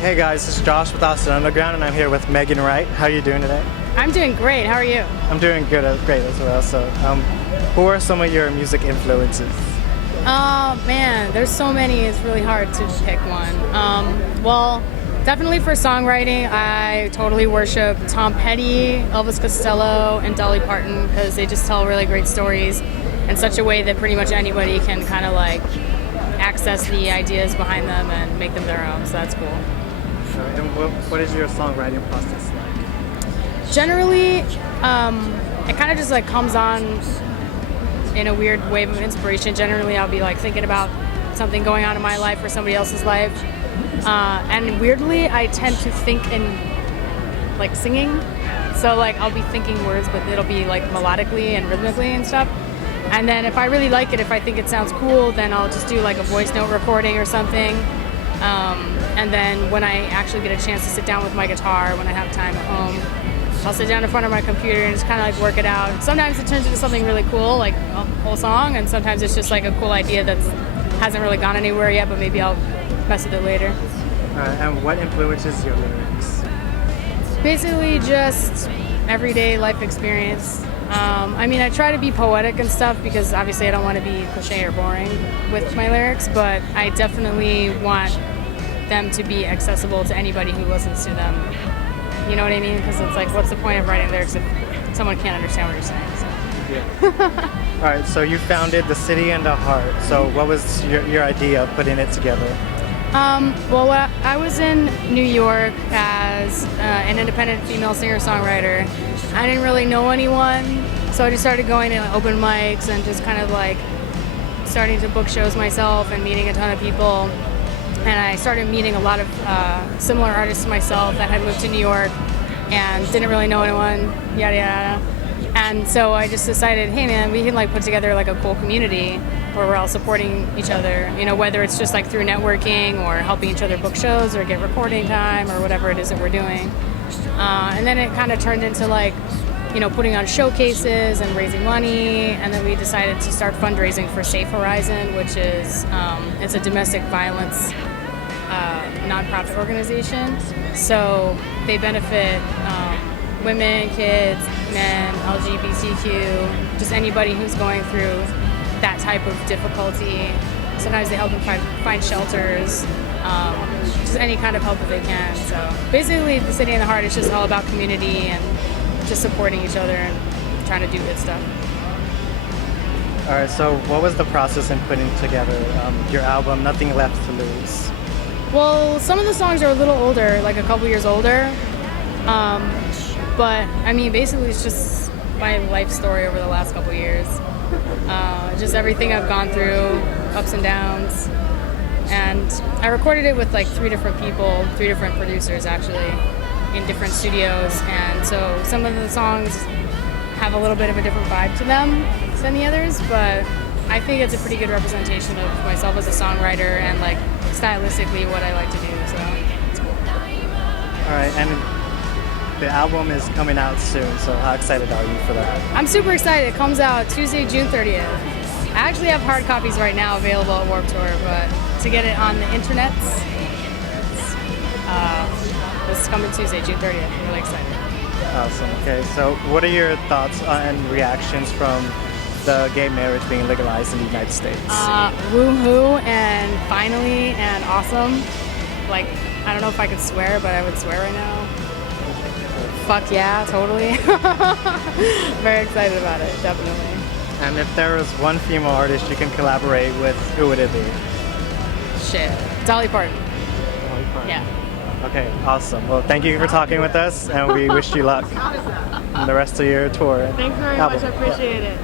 Hey guys, this is Josh with Austin Underground, and I'm here with Meghann Wright. How are you doing today? I'm doing great. How are you? I'm doing good, great as well. So, who are some of your music influences? Oh man, there's so many. It's really hard to pick one. Well, definitely for songwriting, I totally worship Tom Petty, Elvis Costello, and Dolly Parton because they just tell really great stories in such a way that pretty much anybody can kind of like access the ideas behind them and make them their own. So that's cool. Sure. And what is your songwriting process like? Generally, it kind of just like comes on in a weird wave of inspiration. Generally, I'll be like thinking about something going on in my life or somebody else's life, and weirdly, I tend to think in like singing. So like I'll be thinking words, but it'll be like melodically and rhythmically and stuff. And then if I really like it, if I think it sounds cool, then I'll just do like a voice note recording or something. And then when I actually get a chance to sit down with my guitar, when I have time at home, I'll sit down in front of my computer and just kind of like work it out. Sometimes it turns into something really cool, like a whole song, and sometimes it's just like a cool idea that hasn't really gone anywhere yet, but maybe I'll mess with it later. And what influences your lyrics? Basically just everyday life experience. I mean, I try to be poetic and stuff because obviously I don't want to be cliche or boring with my lyrics, but I definitely want them to be accessible to anybody who listens to them. You know what I mean? Because it's like, what's the point of writing lyrics if someone can't understand what you're saying? So. Yeah. All right, so you founded The City and the Heart. So what was your idea of putting it together? Well, I was in New York as an independent female singer-songwriter. I didn't really know anyone, so I just started going to open mics and just kind of like starting to book shows myself and meeting a ton of people. And I started meeting a lot of similar artists to myself that had moved to New York and didn't really know anyone, yada yada. And so I just decided, hey man, we can like put together like a cool community where we're all supporting each other, you know, whether it's just like through networking or helping each other book shows or get recording time or whatever it is that we're doing. And then it kind of turned into like, you know, putting on showcases and raising money. And then we decided to start fundraising for Safe Horizon, which is, it's a domestic violence nonprofit organization. So they benefit women, kids, men, LGBTQ, just anybody who's going through that type of difficulty. Sometimes they help them find shelters, just any kind of help that they can. So basically, The City and the Heart is just all about community and just supporting each other and trying to do good stuff. All right, so what was the process in putting together your album, Nothing Left to Lose? Well, some of the songs are a little older, like a couple years older. But I mean, basically it's just my life story over the last couple years. Just everything I've gone through, ups and downs. And I recorded it with like 3 different people, 3 different producers actually, in different studios. And so some of the songs have a little bit of a different vibe to them than the others, but I think it's a pretty good representation of myself as a songwriter and like stylistically what I like to do, so it's cool. All right, and the album is coming out soon, so how excited are you for that? I'm super excited. It comes out Tuesday, June 30th. I actually have hard copies right now available at Warped Tour, but to get it on the internet, this is coming Tuesday, June 30th. I'm really excited. Awesome. Okay, so what are your thoughts and reactions from the gay marriage being legalized in the United States? Woohoo and finally and awesome. Like, I don't know if I could swear, but I would swear right now. Fuck yeah, totally. Very excited about it, definitely. And if there was one female artist you can collaborate with, who would it be? Shit. Dolly Parton. Dolly Parton. Yeah. Okay, awesome. Well, thank you for talking with us, and we wish you luck in the rest of your tour. Thanks very much, I appreciate it.